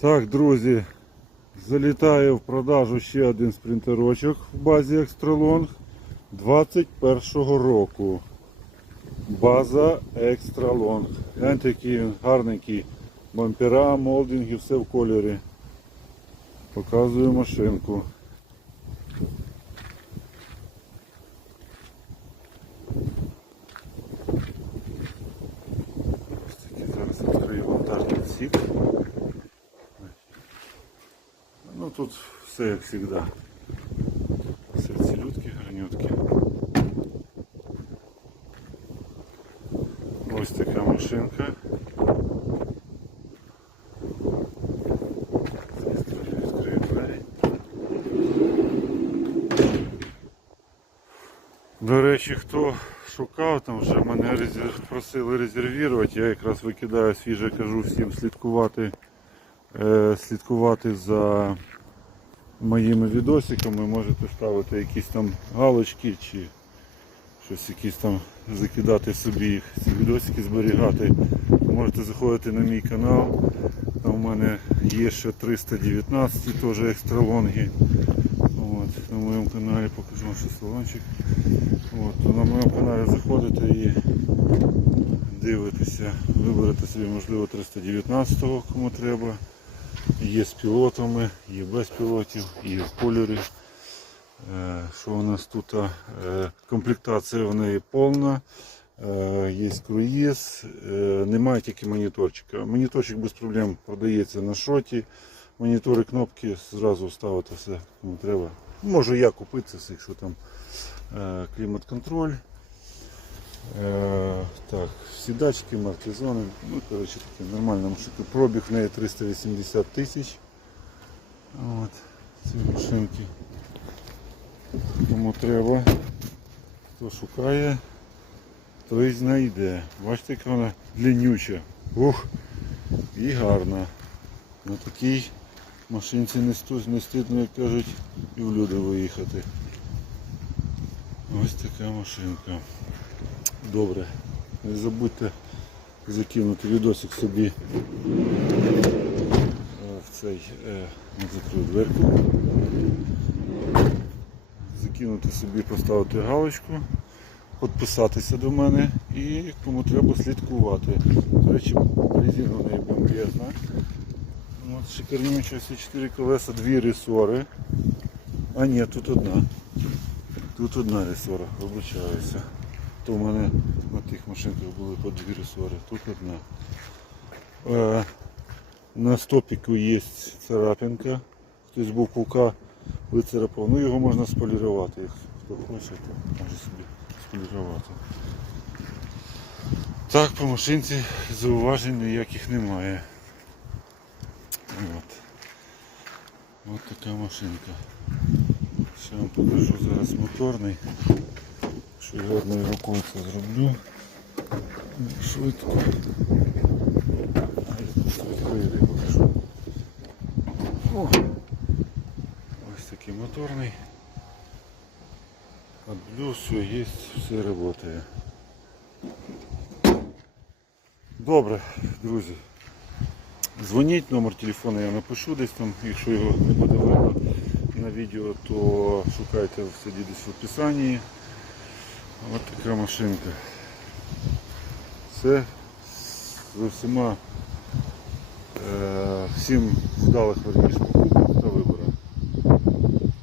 Так, друзі, залітає в продажу ще один спринтерочок в базі Екстралонг 21-го року. База Екстралонг. Гляньте, який гарненький. Бампера, молдинги, все в кольорі. Показую машинку. Ось такий зараз відкрию вантажний відсік. Ну тут все як завжди. Все цілютки, гарнютки. Ось така машинка. До речі, хто шукав, там вже мене резер... просили резервувати, я якраз викидаю свіже, кажу всім слідкувати, е, слідкувати за моїми відосиками, можете ставити якісь там галочки чи щось якісь там закидати собі їх, ці відосики зберігати. Можете заходити на мій канал. Там у мене є ще 319 теж екстралонги. От, на моєму каналі покажу вам ще салончик. От, на моєму каналі заходите і дивитеся, виберете собі можливо 319-го, кому треба. Є з пілотами, є без пілотів, є в кольорі. Е, Що у нас тут? Е, Комплектація в неї повна. Е, Є круїз, немає тільки моніторчика. Моніторчик без проблем продається на шоті. Монітори, кнопки зразу ставити все, кому треба. Можу я купити якщо там клімат-контроль. Е, так, всі датчики, маркізони. Ну, коротше, таке нормальна машинка. Пробіг в неї 380 тисяч. От, ці машинки. Кому треба, хто шукає, той знайде. Бачите, яка вона длиннюча. Ух, і гарна. На такій машинці не, стидно, як кажуть, і в люди виїхати. Ось така машинка. Добре. Не забудьте закинути відосик собі е, в цей е, не закрию дверку. Закинути собі, поставити галочку, підписатися до мене і кому треба слідкувати. До речі, резина в неї. От шикарнюча, всі 4 колеса, дві ресори. А ні, тут одна. Тут одна ресора, вибачаюся. То в мене на тих машинках були по дві ресори, тут одна. Е, на стопіку є царапинка. Хтось був кука вицарапав. Ну його можна сполірувати. Як хто хоче, то може собі сполірувати. Так, по машинці зауважень ніяких немає. От. От така машинка. Ще вам покажу зараз моторний. Я одною рукою це зроблю. Швидко. О! Ось такий моторний. Отблю, все є, все працює. Добре, друзі. Дзвоніть, номер телефону я напишу десь там, якщо його не буде видно на відео, то шукайте все десь в описанні. Ось така машинка. Все за усіма е, всім вдалих виборів.